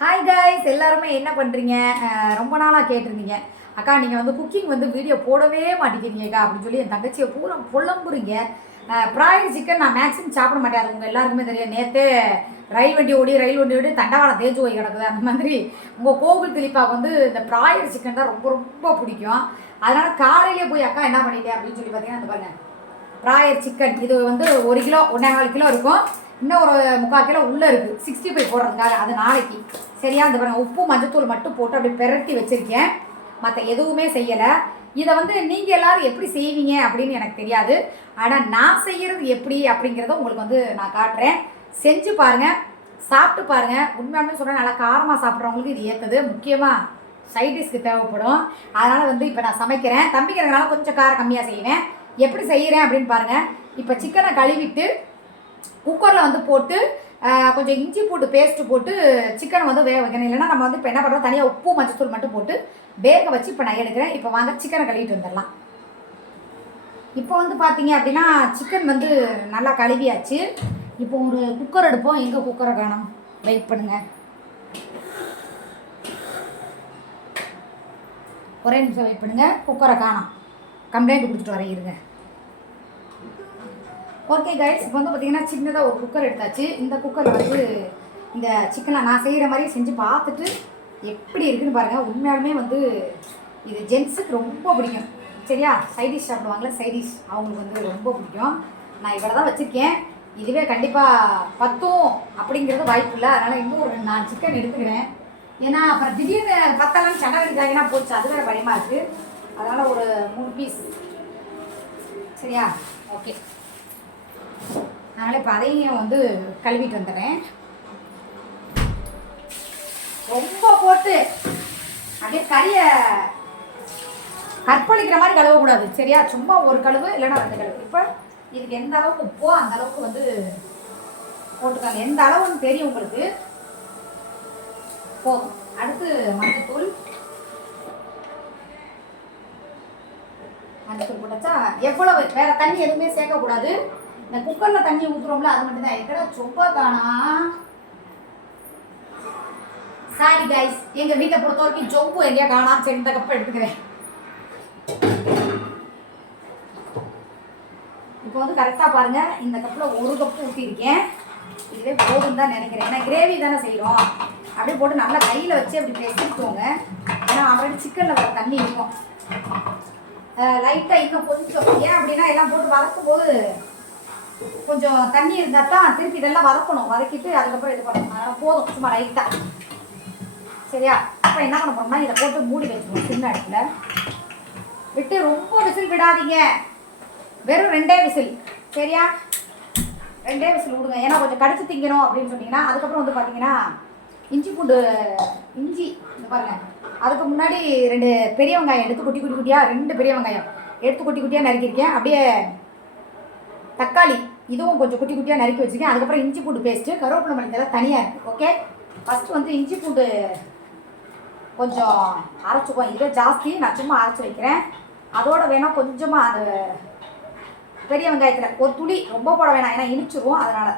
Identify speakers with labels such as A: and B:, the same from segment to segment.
A: Hi guys எல்லாருமே என்ன பண்ணுறீங்க ரொம்ப நாளாக கேட்டிருந்தீங்க. அக்கா நீங்கள் வந்து குக்கிங் வந்து வீடியோ போடவே மாட்டேங்கிறீங்கக்கா அப்படின்னு சொல்லி என் தங்கச்சியை பூரா புலம்புறீங்க. ப்ராயர் சிக்கன் நான் மேக்ஸிமம் சாப்பிட மாட்டேன். அது உங்கள் எல்லாருக்குமே தெரியும். நேற்று ரயில் வண்டி ஓடி ரயில் வண்டி ஓடி தண்டவாளம் தேஞ்சு போய் கிடக்குது. அந்த மாதிரி உங்கள் கோகுல் திலீப்பாவுக்கு வந்து இந்த ப்ராயர் சிக்கன் தான் ரொம்ப ரொம்ப பிடிக்கும். அதனால் காலையிலே போய் அக்கா என்ன பண்ணிட்டேன் அப்படின்னு சொல்லி பார்த்தீங்கன்னா அந்த பாருங்க. ப்ராயர் சிக்கன் இது வந்து ஒரு கிலோ ஒன்றே நாலு கிலோ இருக்கும். இன்னும் ஒரு முக்கால் கிலோ உள்ளே இருக்குது சிக்ஸ்டி ஃபைவ் போடுறதுக்காக. அது நாளைக்கு. சரியா? இந்த பாருங்கள் உப்பு மஞ்சத்தூள் மட்டும் போட்டு அப்படியே பெரட்டி வச்சுருக்கேன். மற்ற எதுவுமே செய்யலை. இதை வந்து நீங்கள் எல்லாரும் எப்படி செய்வீங்க அப்படின்னு எனக்கு தெரியாது. ஆனால் நான் செய்கிறது எப்படி அப்படிங்கிறத உங்களுக்கு வந்து நான் காட்டுறேன். செஞ்சு பாருங்கள் சாப்பிட்டு பாருங்கள் உண்மையாலுமே சொல்கிறேன் நல்லா காரமாக சாப்பிட்றவங்களுக்கு இது ஏற்றது முக்கியமாக சைடிஷ்க்கு தேவைப்படும். அதனால் வந்து இப்போ நான் சமைக்கிறேன். தம்பிக்கிறதுனால கொஞ்சம் காரம் கம்மியாக செய்வேன். எப்படி செய்கிறேன் அப்படின்னு பாருங்கள் இப்போ சிக்கனை கழுவிட்டு குக்கரில் வந்து போட்டு கொஞ்சம் இஞ்சி போட்டு பேஸ்ட்டு போட்டு சிக்கனை வந்து வேக வைக்கணும். இல்லைன்னா நம்ம வந்து இப்போ என்ன பண்ணுறோம் தனியாக உப்பு மஞ்சத்தூள் மட்டும் போட்டு வேக வச்சு இப்போ நான் எடுக்கிறேன். இப்போ வாங்க சிக்கனை கழுவிட்டு வந்துடலாம். இப்போ வந்து பார்த்தீங்க அப்படின்னா சிக்கன் வந்து நல்லா கழுவியாச்சு. இப்போ ஒரு குக்கர் எடுப்போம். எங்கே குக்கரை காணோம்? வெயிட் பண்ணுங்கள் ஒரே நிமிஷம் வெயிட் பண்ணுங்கள் குக்கரை காணோம். கம்ப்ளைண்ட் கொடுத்துட்டு வரையிருங்க ஓகே கைஸ் இப்போ வந்து பார்த்தீங்கன்னா சின்னதாக ஒரு குக்கர் எடுத்தாச்சு. இந்த குக்கரில் வந்து இந்த சிக்கனை நான் செய்கிற மாதிரி செஞ்சு பார்த்துட்டு எப்படி இருக்குன்னு பாருங்கள் உண்மையாலுமே வந்து இது ஜென்ஸுக்கு ரொம்ப பிடிக்கும். சரியா? சைடிஷ் சாப்பிடுவாங்களே சைடிஷ் அவங்களுக்கு வந்து ரொம்ப பிடிக்கும். நான் இவ்வளோ தான் வச்சுருக்கேன். இதுவே கண்டிப்பாக பத்தும் அப்படிங்கிறது வாய்ப்பு இல்லை. அதனால் இன்னும் ஒரு நான் சிக்கன் எடுத்துக்கிறேன். ஏன்னா அப்புறம் திடீர்னு பத்தாலும் சண்டை அடிக்காங்கன்னா போச்சு. அது வேறு பயமாக இருக்குது அதனால் ஒரு மூணு பீஸ் சரியா? ஓகே அதனால் இப்போ அதையும் வந்து கழுவிட்டு வந்துடுறேன். ரொம்ப போட்டு அப்படியே கறியை கற்பழிக்கிற மாதிரி கழுவக்கூடாது. சரியா? சும்மா ஒரு கழுவு இல்லைன்னா ரெண்டு கழுவு. இப்போ இதுக்கு எந்த அளவுக்கு உப்போ அந்த அளவுக்கு வந்து போட்டுக்காங்க எந்த அளவுன்னு தெரியும் உங்களுக்கு. போதும். அடுத்து மஞ்சத்தூள். மஞ்சத்தூள் போட்டாச்சா? எவ்வளவு? வேற தண்ணி எதுவுமே சேர்க்கக்கூடாது. இந்த குக்கரில் தண்ணி ஊற்றுறோம்ல அது மட்டும் தான் எக்கடா சொப்பா தானா? சாரி கைஸ் எங்க வீட்டை பொறுத்த வரைக்கும் சொப்பு எங்கேயா காணா சரி இந்த கப்பை எடுத்துக்கிறேன். இப்போ வந்து கரெக்டாக பாருங்க. இந்த கப்பில் ஒரு கப்பு ஊற்றிருக்கேன் இதுவே போதும் தான் நினைக்கிறேன். ஏன்னா கிரேவி தானே செய்கிறோம் அப்படியே போட்டு நல்லா கையில் வச்சு அப்படி பெசிட்டுக்கோங்க ஏன்னா ஆல்ரெடி சிக்கனில் வர தண்ணி இருக்கும். லைட்டாக இன்னும் கொஞ்சம். ஏன் அப்படின்னா எல்லாம் போட்டு வளர்க்கும் போது கொஞ்சம் தண்ணி இருந்தால் தான் திருப்பி இதெல்லாம் வதக்கணும். வதக்கிட்டு அதுக்கப்புறம் இது பண்ணணும். போதும். சும்மா லைட்டாக சரியா? அப்போ என்ன பண்ண போகிறோம்னா இதை போட்டு மூடி வச்சுக்கணும். சின்ன இடத்துல விட்டு ரொம்ப விசில் விடாதீங்க. வெறும் ரெண்டே விசில். சரியா? ரெண்டே விசில் விடுங்க. ஏன்னா கொஞ்சம் கடிச்சு திங்கணும் அப்படின்னு சொன்னீங்கன்னா அதுக்கப்புறம் வந்து பார்த்தீங்கன்னா இஞ்சி பூண்டு இஞ்சி இந்த பாருங்கள் அதுக்கு முன்னாடி ரெண்டு பெரிய வெங்காயம் எடுத்து குட்டி குட்டி குட்டியாக ரெண்டு பெரிய வெங்காயம் எடுத்து குட்டி குட்டியாக நறுக்கியிருக்கேன். அப்படியே தக்காளி. இதுவும் கொஞ்சம் குட்டி குட்டியாக நறுக்கி வச்சுருக்கேன் அதுக்கப்புறம் இஞ்சி பூண்டு பேஸ்ட்டு கருவேப்பிலை மல்லித்தலை தனியாக இருக்குது ஓகே ஃபஸ்ட்டு வந்து இஞ்சி பூண்டு கொஞ்சம் அரைச்சிக்குவோம். இதை ஜாஸ்தி நான் சும்மா அரைச்சி வைக்கிறேன். அதோட வேணால் கொஞ்சமாக அது பெரிய வெங்காயத்தில் ஒரு துளி ரொம்ப போட வேணாம் ஏன்னா இனிச்சிருவோம் அதனால்.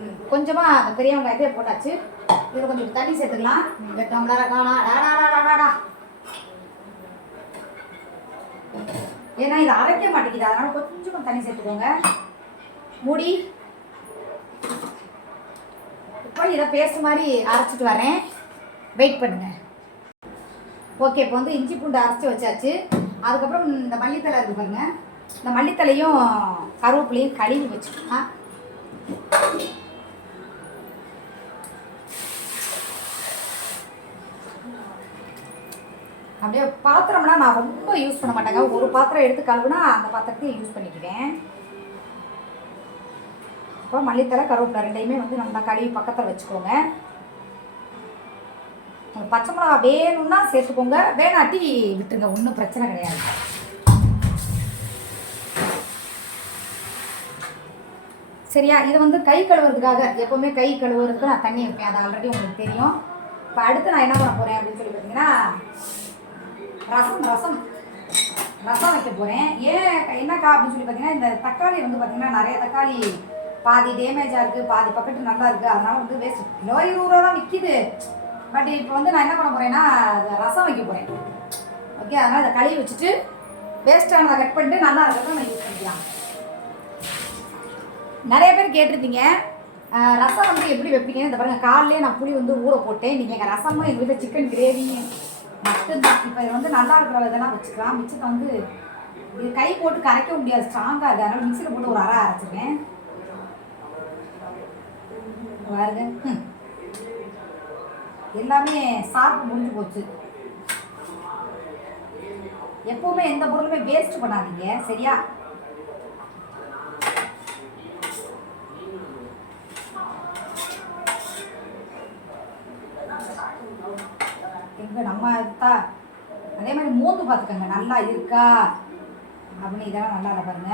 A: ம், கொஞ்சமாக அந்த பெரிய வெங்காயத்தையே போட்டாச்சு. இதில் கொஞ்சம் தண்ணி சேர்த்துக்கலாம். இந்த டம்ளரை காணா. டாடா டாடா டாடா ஏன்னா இது அரைக்க மாட்டேங்குது. அதனால கொஞ்சமாக தண்ணி சேர்த்துக்கோங்க. மூடி. இப்போ இதை பேஸ்ட் மாதிரி அரைச்சிட்டு வரேன். வெயிட் பண்ணுங்க. ஓகே இப்போ வந்து இஞ்சி பூண்டு அரைச்சி வச்சாச்சு. அதுக்கப்புறம் இந்த மல்லித்தலை இருக்கு பாருங்க. இந்த மல்லித்தலையும் கருவேப்பிலையும் கழுவி வச்சுக்கலாம். அப்படியே பாத்திரம்னா நான் ரொம்ப யூஸ் பண்ண மாட்டேங்க. ஒரு பாத்திரம் எடுத்து கழுவுனா அந்த பாத்திரத்தையும் யூஸ் பண்ணிக்குவேன். இப்போ மல்லித்தலை கருவேப்பிலை ரெண்டையுமே வந்து நல்லா கழுவி பக்கத்தில் வச்சுக்கோங்க. பச்சை மிளகா வேணும்னா சேர்த்துக்கோங்க. வேணாட்டி விட்டுருங்க ஒன்றும் பிரச்சனை கிடையாது. சரியா? இதை வந்து கை கழுவுறதுக்காக எப்போவுமே கை கழுவுறதுக்கு நான் தண்ணி வைப்பேன். அது ஆல்ரெடி உங்களுக்கு தெரியும். இப்போ அடுத்து நான் என்ன பண்ண போகிறேன் அப்படின்னு சொல்லி பார்த்தீங்கன்னா ரசம் ரசம். ரசம் வைக்க போகிறேன் ஏன் என்னக்கா அப்படின்னு சொல்லி பார்த்தீங்கன்னா இந்த தக்காளி வந்து பார்த்தீங்கன்னா நிறைய தக்காளி பாதி டேமேஜாக இருக்குது பாதி பக்கெட்டு நல்லா இருக்குது அதனால வந்து வேஸ்ட் கிலோ இருபது ரூபா தான் விற்கிது பட் இப்போ வந்து நான் என்ன பண்ண போகிறேன்னா ரசம் வைக்க போகிறேன் ஓகே அதனால் அதை கழுவி வச்சுட்டு வேஸ்ட்டானதை கட் பண்ணிட்டு நல்லா இருக்கிறத நான் யூஸ் பண்ணிக்கலாம். நிறைய பேர் கேட்டிருந்தீங்க ரசம் வந்து எப்படி வைப்பீங்கன்னு. இந்த பாருங்கள் காலையிலே நான் புளி வந்து ஊற போட்டேன். நீங்கள் எங்கள் ரசமும் எங்கள் வீட்டில் சிக்கன் கிரேவி மட்டும்தான். இப்போ இது வந்து நல்லா இருக்கிற இதெல்லாம் வச்சுக்கலாம். மிச்சத்தை வந்து இது கை போட்டு கரைக்க முடியாது. ஸ்ட்ராங்காக இருக்குது அதனால் மிக்சியில் போட்டு ஒரு அரை அரைச்சிருக்கேன். பாருங்க. எல்லாமே சாப்பிட்டு முடிஞ்சு போச்சு. எப்பவுமே எந்த பொருளுமே வேஸ்ட் பண்ணாதீங்க. சரியா? எங்க நம்ம இருக்கா அதே மாதிரி மூந்து பார்த்துக்கோங்க. நல்லா இருக்கா? அப்படின்னு இதெல்லாம் நல்லா இல்லை பாருங்க.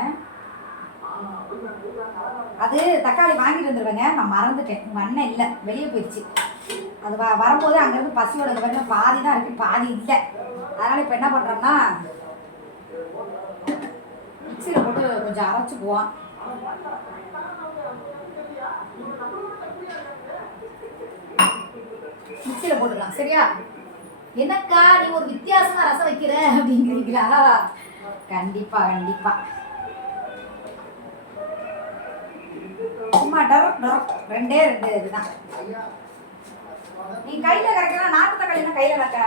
A: அது தக்காளி வாங்கிட்டு வந்துடுவேங்க நான் மறந்துட்டேன். உங்கள் அண்ணன் இல்லை. வெளியே போயிடுச்சு அது வ வரும்போது அங்கேருந்து பசியோட பாருங்க. பாதி தான் இருக்குது பாதி இல்லை. அதனால் இப்போ என்ன பண்ணுறோம்னா மிக்சியில் போட்டு கொஞ்சம் அரைச்சிக்குவோம் மிக்சியில் போட்டுக்கலாம். சரியா? என்னக்கா நீ ஒரு வித்தியாசமா ரசம் வைக்கிற? அப்படிங்கிறீங்களா? கண்டிப்பா கண்டிப்பா. சும்மா டர் டர். ரெண்டே ரெண்டு இதுதான். நீ கையில கரைக்கலாம் நாட்டு தக்காளி கையில கரைக்க?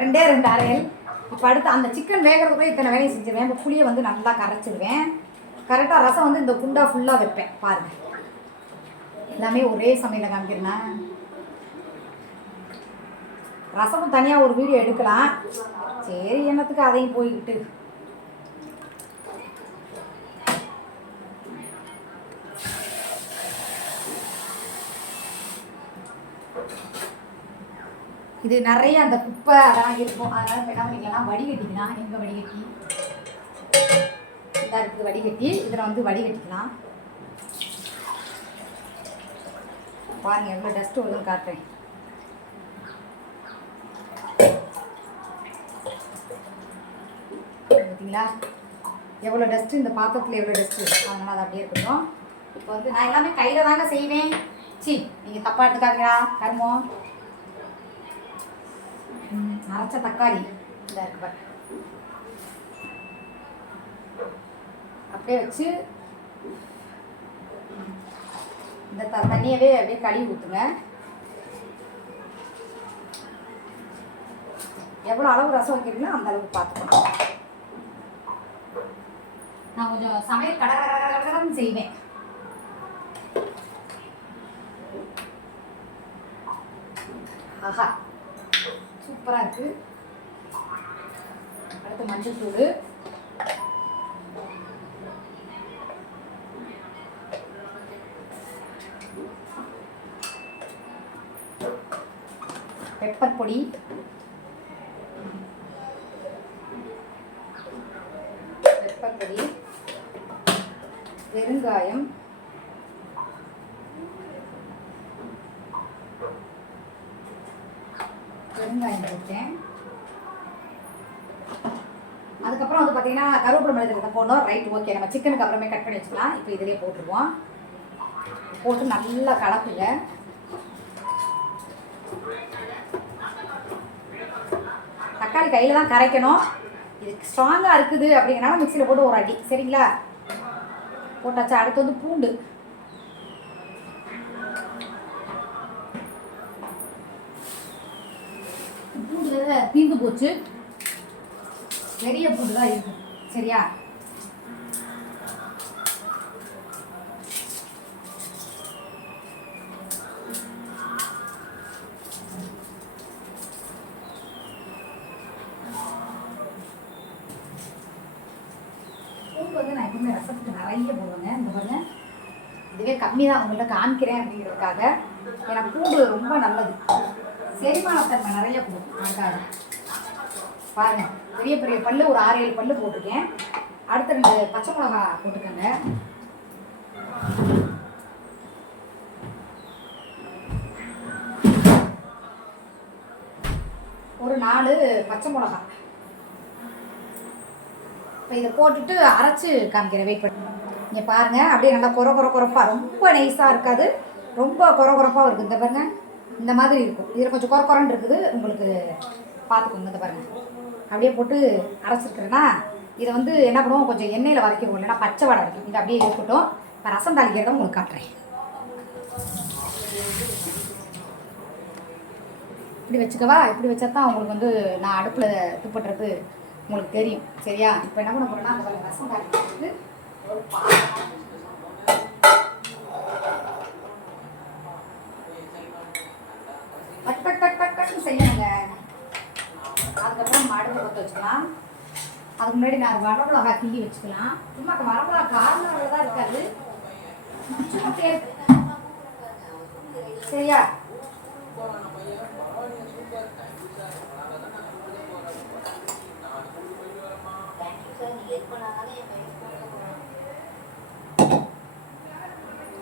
A: ரெண்டே ரெண்டு அரையல். இப்போ அடுத்து அந்த சிக்கன் வேகிறதுக்குள்ளே இத்தனை வேலையும் செஞ்சிருவேன். இப்போ புளியை வந்து நல்லா கரைச்சிருவேன். கரெக்டாக ரசம் வந்து இந்த குண்டா ஃபுல்லாக வைப்பேன் பாருங்க. எல்லாமே ஒரே சமையலில் காமிக்கிறேன்? ரசமும் தனியாக ஒரு வீடியோ எடுக்கலாம். சரி என்னத்துக்கு அதையும் போய்கிட்டு இது நிறைய அந்த குப்பை அதெல்லாம் இருக்கும். அதனால் இப்போ என்ன பண்ணிக்கலாம் வடிகட்டிக்கலாம் எங்கே வடிகட்டி? இதாக இருக்குது வடிகட்டி. இதில் வந்து வடிகட்டிக்கலாம். பாருங்க எவ்வளோ டஸ்ட் வருதுன்னு காட்டுறேன். பார்த்தீங்களா? எவ்வளோ டஸ்ட்டு இந்த பாத்திரத்தில் எவ்வளோ டஸ்ட்டு அதனால் அது அப்படியே இருக்கட்டும். இப்போ வந்து நான் எல்லாமே கையில் தாங்க செய்வேன். சி நீங்கள் தப்பாக எடுத்துக்காதீங்களா கருமம் அரைச்ச தக்காளி. இதாக இருக்கு பாரு. அப்படியே வச்சு இந்த த தண்ணியவே அப்படியே கழுவி ஊற்றுங்க எவ்வளோ அளவு ரசம் வைக்கிறீங்களோ அந்த அளவுக்கு பார்த்துக்கணும் நான் கொஞ்சம் சமையல் கட கட செய்வேன். ஆஹா. சூப்பராக இருக்குது அடுத்து மஞ்சள் தூள் பெப்பர் பொடி. பெப்பர் பொடி. பெருங்காயம் பெருங்காயம் போட்டேன். அதுக்கப்புறம் வந்து பார்த்தீங்கன்னா கருவேப்பிலை மிளகு போடணும். ரைட் ஓகே நம்ம சிக்கனுக்கு அப்புறமே கட் பண்ணி வச்சுக்கலாம். இப்போ இதிலே போட்டுருவோம். போட்டு நல்லா கலக்குங்க. தக்காளி கையில் தான் கரைக்கணும். இது ஸ்ட்ராங்காக இருக்குது அப்படிங்கிறனால மிக்சியில் போட்டு ஒரு அடி. சரிங்களா? போட்டாச்சா? அடுத்து வந்து பூண்டு. பூண்டு தீர்ந்து போச்சு. பெரிய பூண்டு தான் இருக்கும் சரியா பூண்டு வந்து நான் எப்பவுமே ரசத்துக்கு நிறைய போடுவேங்க இந்த பாருங்க இதுவே கம்மி தான் உங்கள்கிட்ட காமிக்கிறேன் அப்படிங்கிறதுக்காக எனக்கு பூண்டு ரொம்ப நல்லது. செரிமானத்தன்மை நிறைய கொடுக்கும். அதுக்காக. பாருங்க. பெரிய பெரிய பல் ஒரு ஆறு ஏழு பல் போட்டிருக்கேன். அடுத்த ரெண்டு பச்சை மிளகா போட்டுக்கோங்க. ஒரு நாலு பச்சை மிளகா. இப்போ இதை போட்டுட்டு அரைச்சி காமிக்கிறேன். வெயிட் பண்ணி. இங்கே பாருங்கள் அப்படியே நல்லா குறை குறை குறைப்பாக ரொம்ப நைஸாக இருக்காது. ரொம்ப குறை குறைப்பாக இருக்குது இந்த பாருங்கள் இந்த மாதிரி இருக்கும். இதில் கொஞ்சம் குறை குறன்னு இருக்குது. உங்களுக்கு பார்த்துக்கோங்க. இந்த பாருங்கள் அப்படியே போட்டு அரைச்சிருக்கிறேன்னா இதை வந்து என்ன பண்ணுவோம்? கொஞ்சம் எண்ணெயில் வதக்கிடுவோம். இல்லைன்னா பச்சை வடை வரைக்கும். இது அப்படியே இருக்கட்டும் இப்போ ரசம் தாளிக்கிறத உங்களுக்கு காட்டுறேன். இப்படி வச்சுக்கவா? இப்படி வச்சா தான் உங்களுக்கு வந்து நான் அடுப்பில் இது பண்ணுறது உங்களுக்கு தெரியும். சரியா? இப்போ என்ன பண்ண போகிறேன்னா அந்த ரசம் தாளிக்கிறதுக்கு ஒரு பாத்திரம் டக் டக் டக் டக் செய்யணுங்க. அதுக்கப்புறம் மடுப்பு கொத்த வச்சுக்கலாம். அதுக்கு முன்னாடி நான் வரமிளகா கிள்ளி வச்சுக்கலாம். சும்மா வரமிளகா காரணம் தான் இருக்காது. சும்மா சரியா?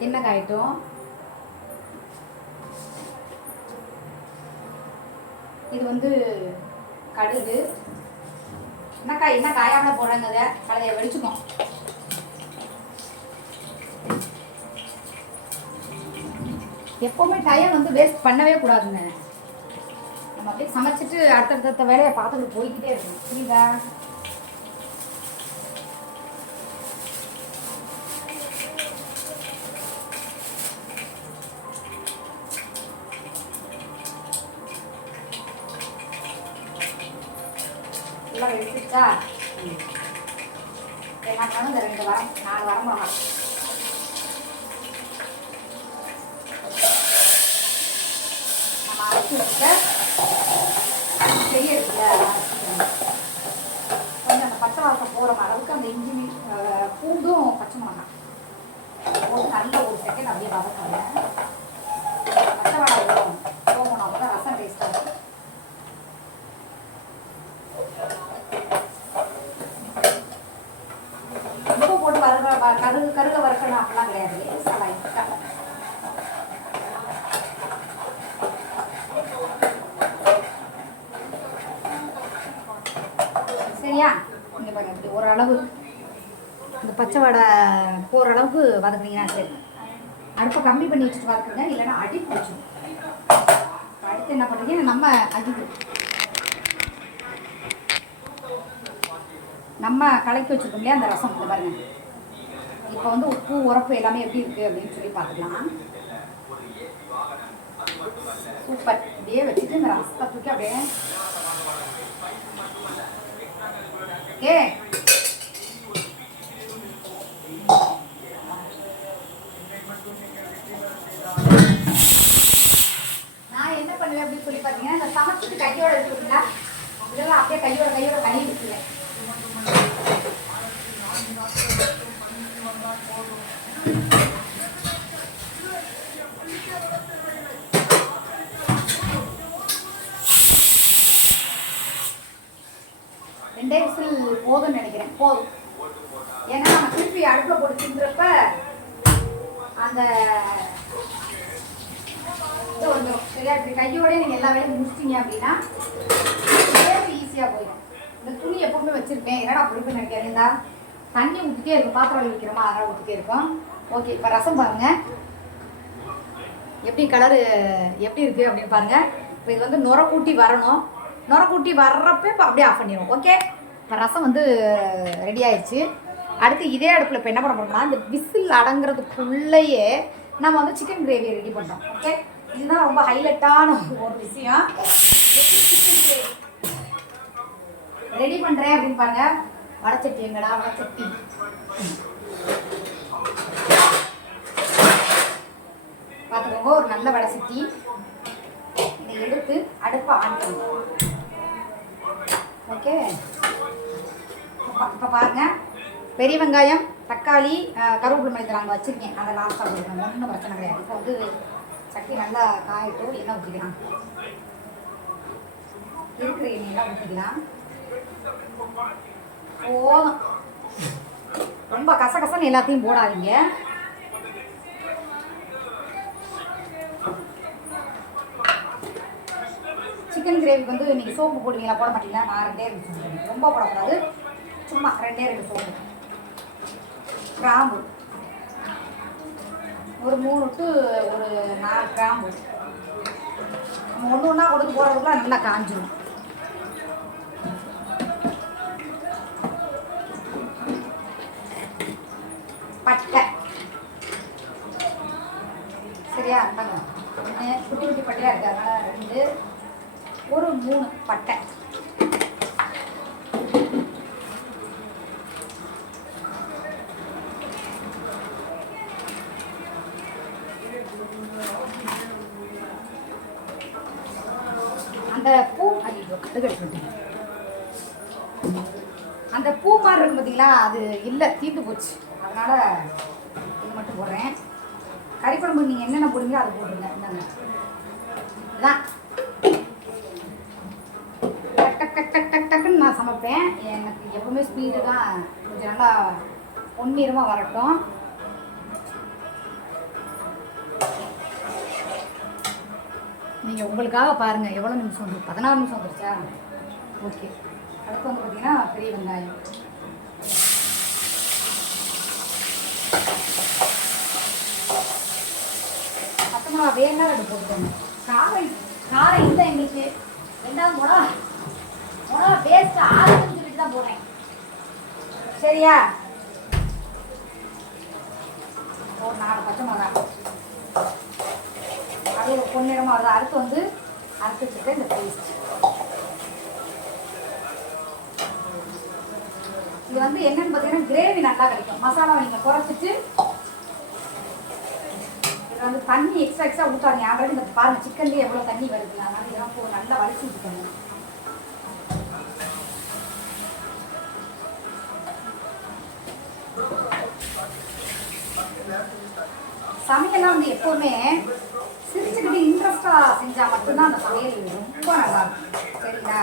A: என்ன காயட்டும்? இது வந்து கடுகு. என்ன காய் என்ன காயாமல் போடுறாங்க அதை கலையை வெடிச்சுக்கோம் எப்போவுமே டைம் வந்து வேஸ்ட் பண்ணவே கூடாதுங்க. நம்ம அப்படியே சமைச்சிட்டு அடுத்தடுத்த வேலையை பார்த்துட்டு போய்கிட்டே இருக்கணும். புரியுதா? எல்லாம் என்ன பண்ணும் இந்த ரெண்டு வரம். நாலு வரம் போகலாம் நம்ம அரைச்சி வச்சுட்ட செய்ய கொஞ்சம் அந்த பச்சை வாசம் போகிற அளவுக்கு அந்த இஞ்சி பூண்டும் பச்சை மிளகாய் போட்டு நல்ல ஒரு செகண்ட் அப்படியே வதக்கணும் பச்சை மிளகாய் வரும் போகணும் அப்போ தான் ரசம் டேஸ்ட்டாக இருக்கும் ரொம்ப போட்டு வறுக்க வ- கருகு கருக வறுக்கணும் அப்படிலாம் கிடையாது லேசா லைட்டா. சரியா இங்க பாருங்க இப்படி ஓரளவு இந்த பச்சை வடை போகிற அளவுக்கு வதக்குனீங்கன்னா சரி அடுப்பை கம்மி பண்ணி வச்சுட்டு வதக்குங்க இல்லைன்னா அடி பிடிச்சிடும் அடுத்து என்ன பண்ணுறீங்க நம்ம அதுக்கு நம்ம கலக்கி வச்சுருக்கோம் இல்லையா? அந்த ரசம் இதை பாருங்க. இப்போ வந்து உப்பு உரப்பு எல்லாமே எப்படி இருக்குது அப்படின்னு சொல்லி பார்த்துக்கலாம். சூப்பர். இப்படியே வச்சுட்டு இந்த ரசத்தை தூக்கி அப்படியே ஏ நான் என்ன பண்ணுவேன் அப்படின்னு சொல்லி பார்த்தீங்கன்னா இந்த சமைச்சிட்டு கையோட இருக்குங்களா இதெல்லாம் அப்படியே கையோட கையோட கழுவி இருக்குல்ல ரெண்டே விசில் போதும்னு நினைக்கிறேன். போதும். ஏன்னா நம்ம திருப்பி அடுப்பில் போட்டு தின்றப்ப அந்த இது வந்துடும் சரியா? இப்படி கையோடய நீங்கள் எல்லா வேலையும் முடிச்சிட்டீங்க அப்படின்னா ஈஸியாக போயிடும். இந்த துணி எப்பவுமே வச்சுருப்பேன். என்னடா பொறுப்பு நினைக்கிறேன் இருந்தா தண்ணி ஊற்றிட்டே இருக்கும் பாத்திரம் வைக்கிறோமா அதெல்லாம் ஊற்றிட்டே இருக்கும். ஓகே இப்போ ரசம் பாருங்கள் எப்படி கலரு எப்படி இருக்குது அப்படின்னு பாருங்கள் இப்போ இது வந்து நுர கூட்டி வரணும். நுர கூட்டி வர்றப்ப இப்போ அப்படியே ஆஃப் பண்ணிடுவோம். ஓகே? இப்போ ரசம் வந்து ரெடி ஆயிடுச்சு அடுத்து இதே அடுப்பில் இப்போ என்ன பண்ண போறோம்னா இந்த விசில் அடங்குறதுக்குள்ளேயே நம்ம வந்து சிக்கன் கிரேவி ரெடி பண்ணுறோம் ஓகே? இதுதான் ரொம்ப ஹைலைட்டான ஒரு விஷயம். சிக்கன் கிரேவி ரெடி பண்ணுறேன் அப்படின்னு பாருங்க. வடச்சட்டி எங்கடா வடச்சட்டி பார்த்துக்கோங்க ஒரு நல்ல வடை சட்டி. இதை எடுத்து அடுப்பை ஆன் பண்ணுவோம் ஓகே இப்போ பாருங்க. பெரிய வெங்காயம் தக்காளி கருவேப்பிலை மணி நாங்கள் வச்சுருக்கேன். அதை லாஸ்ட்டாக கொடுக்கணும் ஒன்றும் பிரச்சனை கிடையாது. இப்போ வந்து சட்டி நல்லா காயட்டும் எண்ணெய் ஊற்றிக்கலாம் இருக்கிற எண்ணெயெல்லாம் ஊற்றிக்கலாம் போதும் ரொம்ப கசகசன்னு எல்லாத்தையும் போடாதீங்க. சிக்கன் கிரேவிக்கு வந்து நீங்கள் சோப்பு போடுவீங்களா? போட மாட்டீங்களா? நான் ரெண்டே நிமிஷம் ரொம்ப போடக்கூடாது. சும்மா ரெண்டே ரெண்டு சோப்பு. கிராம்பு. ஒரு மூணு டு ஒரு நாலு கிராம்பு. நம்ம ஒன்று ஒன்றா கொடுத்து போடுறதுக்குள்ள நல்லா காஞ்சிடும் பட்டை. சரியா? இந்தாங்க ஒன்று குட்டி குட்டி பட்டையாக இருக்குது அதனால் ரெண்டு ஒரு மூணு பட்டை. அந்த பூ ஐயோ கடுகடி அந்த பூ மாதிரி இருக்கும் பார்த்தீங்களா அது இல்லை தீர்ந்து போச்சு. அதனால் இது மட்டும் போடுறேன். கறிக்குழம்பு நீங்கள் என்னென்ன போடுங்க அதை போட்டுருங்க. இந்தாங்க. இதான். டக் டக் டக் டக் டக் டக்குன்னு நான் சமைப்பேன். எனக்கு எப்பவுமே ஸ்பீடு தான் கொஞ்சம் நல்லா பொன்னிறமாக வரட்டும். நீங்கள் உங்களுக்காக பாருங்கள் எவ்வளோ நிமிஷம் வந்து பதினாறு நிமிஷம் வந்துருச்சா? ஓகே. அடுத்து வந்து பார்த்தீங்கன்னா பெரிய வெங்காயம். மிளகா வேணா ரெண்டு போட்டுக்கோங்க. காரம் காரம் இல்லை எங்களுக்கு. ரெண்டாவது மிளகா மிளகா பேஸ்ட் ஆகுதுன்னு சொல்லிட்டு தான் போடுறேன் சரியா? ஒரு நாலு பச்சை மிளகா. அது ஒரு பொன்னிறமாக வருது அடுத்து வந்து அரைச்சி வச்சுருக்க இந்த பேஸ்ட் இது வந்து என்னன்னு பார்த்தீங்கன்னா கிரேவி நல்லா கிடைக்கும். மசாலாவை நீங்கள் குறைச்சிட்டு தண்ணி எக்ஸ்ட்ரா எக்ஸ்ட்ரா ஊற்றாதீங்க ஆல்ரெடி இந்த பாருங்க சிக்கன்லேயே எவ்வளோ தண்ணி வருது. அதனால இதெல்லாம் போ நல்லா வலிச்சு விட்டுக்கோங்க சமையலாம் வந்து எப்போவுமே சிரிச்சுக்கிட்டு இன்ட்ரெஸ்டாக செஞ்சால் மட்டும்தான் அந்த சமையல் ரொம்ப நல்லா இருக்கும். சரிங்களா?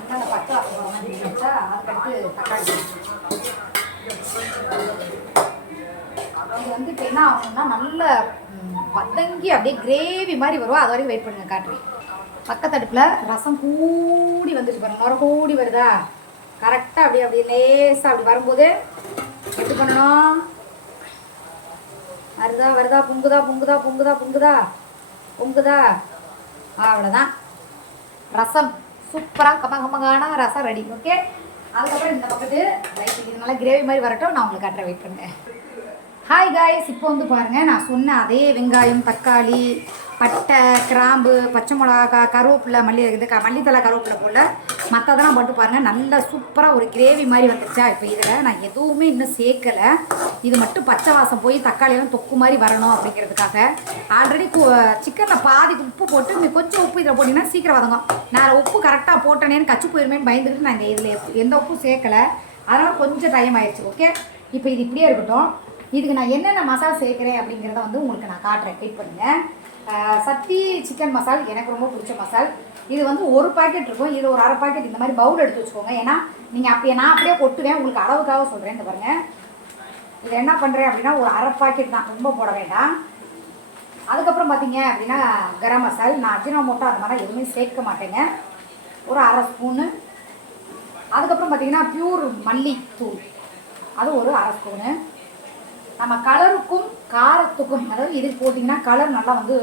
A: நல்லா பச்சை வாசம் வச்சா அதுக்கடுத்து தக்காளி இது வந்து இப்போ என்ன ஆகணும்னா நல்ல ம், வதங்கி அப்படியே கிரேவி மாதிரி வரும் அது வரைக்கும் வெயிட் பண்ணுங்க காட்டுறேன் பக்கத்தடுப்பில் ரசம் கூடி வந்துட்டு பாருங்க நுர கூடி வருதா கரெக்டாக அப்படியே அப்படியே லேசாக அப்படி வரும்போது எப்படி பண்ணணும் வருதா வருதா பொங்குதா பொங்குதா பொங்குதா பொங்குதா? பொங்குதா? அவ்வளோதான் ரசம். சூப்பராக கம்ம கம்மங்கான ரசம் ரெடி ஓகே அதுக்கப்புறம் இந்த பக்கத்து ரைட் இது நல்லா கிரேவி மாதிரி வரட்டும் நான் உங்களுக்கு கட்டுற வெயிட் பண்ணுங்க. ஹாய் காய்ஸ் இப்போ வந்து பாருங்கள் நான் சொன்ன அதே வெங்காயம் தக்காளி பட்டை கிராம்பு பச்சை மிளகா கருவேப்பிலை மல்லி இது க மல்லித்தலை கருவேப்பிலை போல் மற்றதெல்லாம் போட்டு பாருங்கள் நல்லா சூப்பராக ஒரு கிரேவி மாதிரி வந்துருச்சா? இப்போ இதில் நான் எதுவுமே இன்னும் சேர்க்கலை. இது மட்டும் பச்சை வாசம் போய் தக்காளியெல்லாம் தொக்கு மாதிரி வரணும் அப்படிங்கிறதுக்காக. ஆல்ரெடி சிக்கனில் பாதி உப்பு போட்டு நீ கொஞ்சம் உப்பு இதில் போட்டிங்கன்னா சீக்கிரம் வதங்கும். நான் உப்பு கரெக்டாக போட்டேனேன்னு கச்சு போயிருமேன்னு பயந்துட்டு நான் இந்த இதில் எந்த உப்பும் சேர்க்கலை. அதனால் கொஞ்சம் டைம் ஆயிடுச்சு ஓகே இப்போ இது இப்படியே இருக்கட்டும். இதுக்கு நான் என்னென்ன மசால் சேர்க்குறேன் அப்படிங்கிறத வந்து உங்களுக்கு நான் காட்டுறேன். வெயிட் பண்ணுங்கள் சத்தி சக்தி சிக்கன் மசால் எனக்கு ரொம்ப பிடிச்ச மசால் இது வந்து ஒரு பாக்கெட் இருக்கும். இது ஒரு அரை பாக்கெட் இந்த மாதிரி பவுல் எடுத்து வச்சுக்கோங்க. ஏன்னா நீங்கள் அப்படியே நான் அப்படியே கொட்டுவேன். உங்களுக்கு அளவுக்காக சொல்கிறேன் இந்த பாருங்கள் இது என்ன பண்ணுறேன் அப்படின்னா ஒரு அரை பாக்கெட் தான். ரொம்ப போட வேண்டாம். அதுக்கப்புறம் பார்த்தீங்க அப்படின்னா கரம் மசால் நான் அஜினோமோட்டோ அது மாதிரி எதுவுமே சேர்க்க மாட்டேங்க. ஒரு அரை ஸ்பூனு அதுக்கப்புறம் பார்த்தீங்கன்னா பியூர் மல்லித்தூள். அது ஒரு அரை ஸ்பூனு நம்ம கலருக்கும் காரத்துக்கும் அதாவது இது போட்டிங்கன்னா கலர் நல்லா வந்து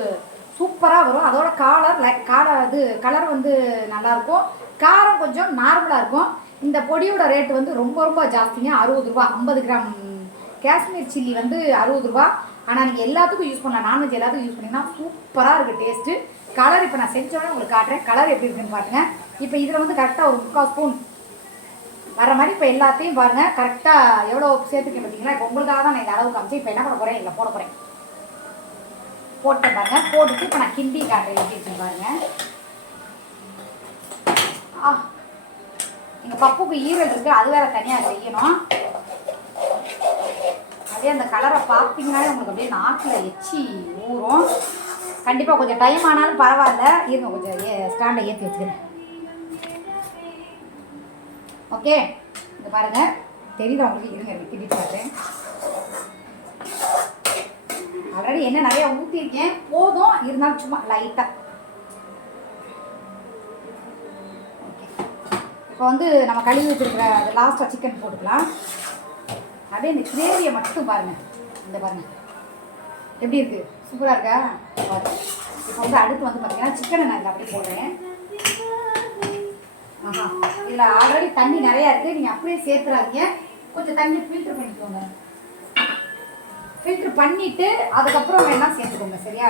A: சூப்பராக வரும். அதோட காலர் லைக் காலர் இது கலர் வந்து நல்லாயிருக்கும் காரம் கொஞ்சம் நார்மலாக இருக்கும். இந்த பொடியோட ரேட் வந்து ரொம்ப ரொம்ப ஜாஸ்திங்க. அறுபது ரூபா ஐம்பது கிராம் காஷ்மீர் சில்லி வந்து அறுபது ரூபா. ஆனால் நீங்கள் எல்லாத்துக்கும் யூஸ் பண்ணலாம். நான்வெஜ் எல்லாத்துக்கும் யூஸ் பண்ணிங்கன்னா சூப்பராக இருக்குது டேஸ்ட்டு கலர் இப்போ நான் செஞ்சோடனே உங்களுக்கு காட்டுறேன். கலர் எப்படி இருக்குன்னு பாருங்கள் இப்போ இதில் வந்து கரெக்டாக ஒரு முக்கால் ஸ்பூன் வர மாதிரி இப்போ எல்லாத்தையும் பாருங்கள் கரெக்டாக எவ்வளோ சேர்த்துக்கேன் பார்த்தீங்களா இப்போ உங்களுக்காக தான் நான் இந்த அளவு காமிச்சு இப்போ என்ன பண்ண போகிறேன் இல்லை போட போகிறேன் போட்டேன் பாருங்கள் போட்டுட்டு இப்போ நான் கிண்டி காட்டுறேன். எப்படி இருக்குன்னு பாருங்கள் ஆ. எங்கள் பப்புக்கு ஈரல் இருக்குது அது வேறு தனியாக செய்யணும். அப்படியே அந்த கலரை பார்த்தீங்கன்னாலே உங்களுக்கு அப்படியே நாக்கில் எச்சி ஊறும். கண்டிப்பாக கொஞ்சம் டைம் ஆனாலும் பரவாயில்ல. இருங்க கொஞ்சம் ஸ்டாண்டை ஏற்றி வச்சுக்கிறேன். ஓகே இந்த பாருங்க. தெரியுதா உங்களுக்கு? இருங்க கிண்டி பார்த்தேன் ஆல்ரெடி என்ன நிறையா ஊற்றிருக்கேன் போதும். இருந்தாலும் சும்மா லைட்டாக ஓகே இப்போ வந்து நம்ம கழுவி வச்சிருக்கிற லாஸ்ட்டாக சிக்கன் போட்டுக்கலாம். அப்படியே இந்த கிரேவியை மட்டும் பாருங்கள் இந்த பாருங்கள் எப்படி இருக்கு? சூப்பராக இருக்கா? பாருங்க. இப்போ வந்து அடுத்து வந்து பார்த்தீங்கன்னா சிக்கனை நான் இதில் அப்படியே போடுறேன். ஆஹா. இதில் ஆல்ரெடி தண்ணி நிறையா இருக்குது நீங்கள் அப்படியே சேர்த்துறாதீங்க. கொஞ்சம் தண்ணி ஃபில்டர் பண்ணிக்கோங்க. ஃபில்டர் பண்ணிவிட்டு அதுக்கப்புறம் வேணால் சேர்த்துக்கோங்க. சரியா?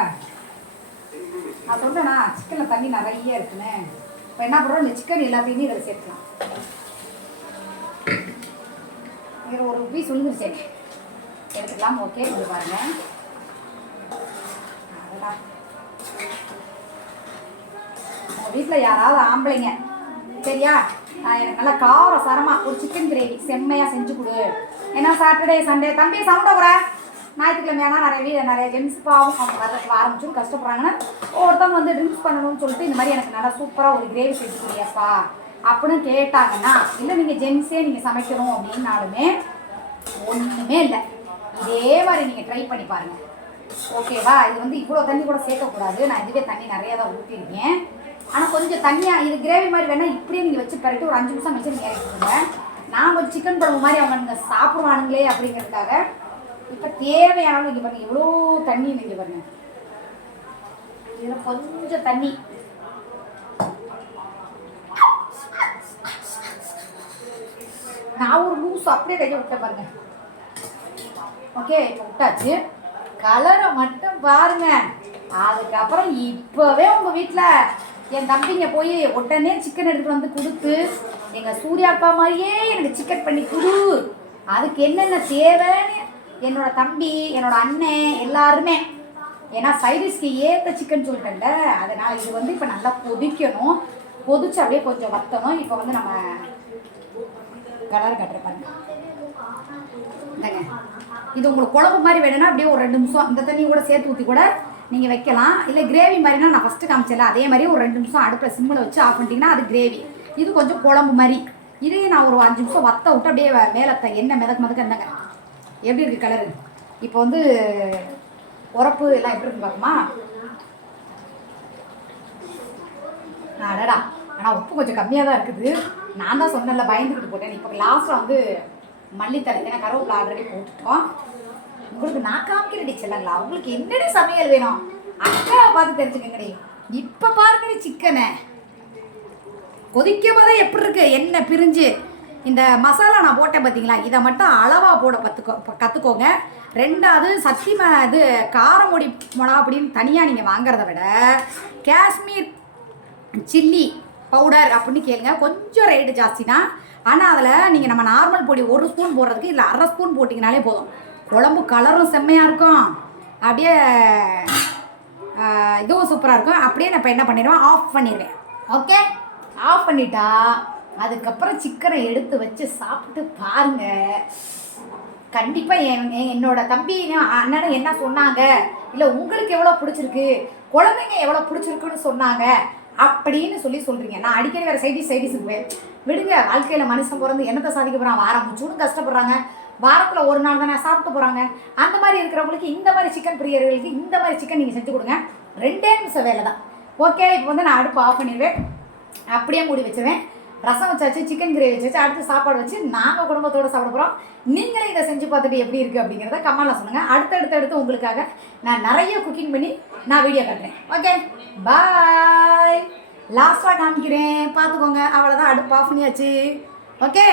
A: நான் சொல்கிறேன்னா சிக்கனில் தண்ணி நிறைய இருக்குன்னு. இப்போ என்ன பண்ணுறோம்? இந்த சிக்கன் எல்லாத்தையுமே இதில் சேர்த்துக்கலாம். இதில் ஒரு பீஸ் உளுந்துருச்சு எடுத்துக்கலாம் ஓகே. இது பாருங்க. உங்கள் வீட்டில் யாராவது ஆம்பளைங்க சரியா? எனக்கு நல்லா கார சரமாக ஒரு சிக்கன் கிரேவி செம்மையாக செஞ்சு கொடு. ஏன்னா சாட்டர்டே சண்டே தம்பி சவுண்ட கூட ஞாயிற்றுக்கிழமையானா நிறைய வீ- நிறைய ஜென்ஸ் பாவம். அவங்க வரதுக்கு ஆரம்பிச்சும் கஷ்டப்படுறாங்கன்னா ஒருத்தவங்க வந்து ட்ரிங்க்ஸ் பண்ணணும்னு சொல்லிட்டு இந்த மாதிரி எனக்கு நல்லா சூப்பராக ஒரு கிரேவி செஞ்சு கொடுறியாப்பா அப்படின்னு கேட்டாங்கன்னா இல்லை நீங்கள் ஜென்ஸே நீங்கள் சமைக்கணும் அப்படின்னாலுமே ஒன்றுமே இல்லை. இதே மாதிரி நீங்கள் ட்ரை பண்ணி பாருங்கள் ஓகேவா இது வந்து இவ்வளோ தண்ணி கூட சேர்க்கக்கூடாது. நான் இதுவே தண்ணி நிறைய தான் ஊற்றிருக்கேன் ஆனால் கொஞ்சம் தண்ணியாக இது கிரேவி மாதிரி வேணால் இப்படியே நீங்கள் வச்சு பரட்டி ஒரு அஞ்சு நிமிஷம் வச்சு நீங்கள் இறக்கிடுங்க நான் கொஞ்சம் சிக்கன் குழம்பு மாதிரி அவங்க நீங்கள் சாப்பிடுவானுங்களே அப்படிங்கிறதுக்காக இப்போ தேவையான இங்கே பாருங்க எவ்வளோ தண்ணி நீங்கள் பாருங்க. இதில் கொஞ்சம் தண்ணி. நான் ஒரு லூஸ் அப்படியே கையை விட்ட பாருங்க. ஓகே இப்போ விட்டாச்சு. கலரை மட்டும் பாருங்க. அதுக்கப்புறம் இப்போவே உங்கள் வீட்டில் என் தம்பிங்க போய் உடனே சிக்கன் எடுத்துகிட்டு வந்து கொடுத்து எங்கள் சூர்யா அப்பா மாதிரியே எனக்கு சிக்கன் பண்ணி கொடு. அதுக்கு என்னென்ன தேவைன்னு என்னோட தம்பி என்னோட அண்ணன் எல்லாருமே. ஏன்னா சைடிஷ்க்கு ஏற்ற சிக்கன் சொல்லிட்டேன்ல அதனால் இது வந்து இப்போ நல்லா கொதிக்கணும். கொதிச்சு அப்படியே கொஞ்சம் வத்தணும். இப்போ வந்து நம்ம கலர் கட்டுற பாருங்க. இந்தங்க. இது உங்களுக்கு குழம்பு மாதிரி வேணும்னா அப்படியே ஒரு ரெண்டு நிமிஷம் இந்த தண்ணியும் கூட சேர்த்து ஊற்றி கூட நீங்கள் வைக்கலாம். இல்லை கிரேவி மாதிரினா நான் ஃபஸ்ட்டு காமிச்சல அதே மாதிரி ஒரு ரெண்டு நிமிஷம் அடுப்பில் சிம்மில் வச்சு ஆஃப் பண்ணிட்டீங்கன்னா அது கிரேவி இது கொஞ்சம் குழம்பு மாதிரி. இதையும் நான் ஒரு அஞ்சு நிமிஷம் வத்த விட்டு அப்படியே மேலே த- எண்ணெய் மிதக்கு மிதக்க இருந்தாங்க எப்படி இருக்குது கலரு இப்போ வந்து உரப்பு எல்லாம் எப்படி இருக்கு பார்க்குமா அடடா. ஆனால் உப்பு கொஞ்சம் கம்மியாக தான் இருக்குது. நான் தான் சொன்னேன்ல பயந்துக்கிட்டு போட்டேன். இப்போ லாஸ்ட்டில் வந்து மல்லித்தலை ஏன்னா கருவேப்பிலை ஆல்ரெடி போட்டுட்டோம். உங்களுக்கு நான் காமிக்கிறடி செல்லங்களா உங்களுக்கு என்னடி சமையல் வேணும்? அக்கா பார்த்து தெரிஞ்சுக்கங்கடி. இப்போ பாருங்கடி சிக்கனை கொதிக்கும் போதே எப்படி இருக்கு? என்ன பிரிஞ்சு. இந்த மசாலா நான் போட்டேன் பார்த்தீங்களா இதை மட்டும் அளவாக போட கற்றுக்கோ கற்றுக்கோங்க ரெண்டாவது சத்தியமா இது காரமொடி மிளகா அப்படின்னு தனியாக நீங்கள் வாங்குறத விட காஷ்மீர் சில்லி பவுடர் அப்படின்னு கேளுங்க. கொஞ்சம் ரேட்டு ஜாஸ்தி தான் ஆனால் அதில் நீங்கள் நம்ம நார்மல் பொடி ஒரு ஸ்பூன் போடுறதுக்கு இல்லை அரை ஸ்பூன் போட்டிங்கனாலே போதும். குழம்பு கலரும் செம்மையாக இருக்கும். அப்படியே இதுவும் சூப்பராக இருக்கும். அப்படியே நான் இப்போ என்ன பண்ணிடுவேன்? ஆஃப் பண்ணிடுவேன். ஓகே ஆஃப் பண்ணிட்டா அதுக்கப்புறம் சிக்கனை எடுத்து வச்சு சாப்பிட்டு பாருங்க. கண்டிப்பாக என் என் என்னோட தம்பி அண்ணனும் என்ன சொன்னாங்க? இல்லை உங்களுக்கு எவ்வளோ பிடிச்சிருக்கு? குழந்தைங்க எவ்வளோ பிடிச்சிருக்குன்னு சொன்னாங்க. அப்படின்னு சொல்லி சொல்கிறீங்க நான் அடிக்கடி வேறு சைடிஸ் சைடிஸ் விடுங்க வாழ்க்கையில் மனுஷன் பிறந்து என்னத்தை சாதிக்க போகிறான் வாரம் முச்சூடும் கஷ்டப்படுறாங்க. வாரத்தில் ஒரு நாள் தானே சாப்பிட்டு போகிறாங்க அந்த மாதிரி இருக்கிறவங்களுக்கு இந்த மாதிரி சிக்கன் பிரியர்களுக்கு இந்த மாதிரி சிக்கன் நீங்கள் செஞ்சு கொடுங்க. ரெண்டே நிமிஷம் வேலை தான் ஓகே இப்போ வந்து நான் அடுப்பு ஆஃப் பண்ணிடுவேன். அப்படியே மூடி வச்சுருவேன். ரசம் வச்சாச்சு சிக்கன் கிரேவி வச்சாச்சு அடுத்து சாப்பாடு வச்சு நாங்கள் குடும்பத்தோடு சாப்பிட போகிறோம் நீங்களே இதை செஞ்சு பார்த்துட்டு எப்படி இருக்குது அப்படிங்கிறத கமெண்ட்ல சொல்லுங்கள் அடுத்தடுத்து அடுத்து உங்களுக்காக நான் நிறைய குக்கிங் பண்ணி நான் வீடியோ காட்டுறேன். ஓகே பாய் லாஸ்ட்டாக காமிக்கிறேன். பார்த்துக்கோங்க. அவ்வளோதான் அடுப்பு ஆஃப் பண்ணியாச்சு. ஓகே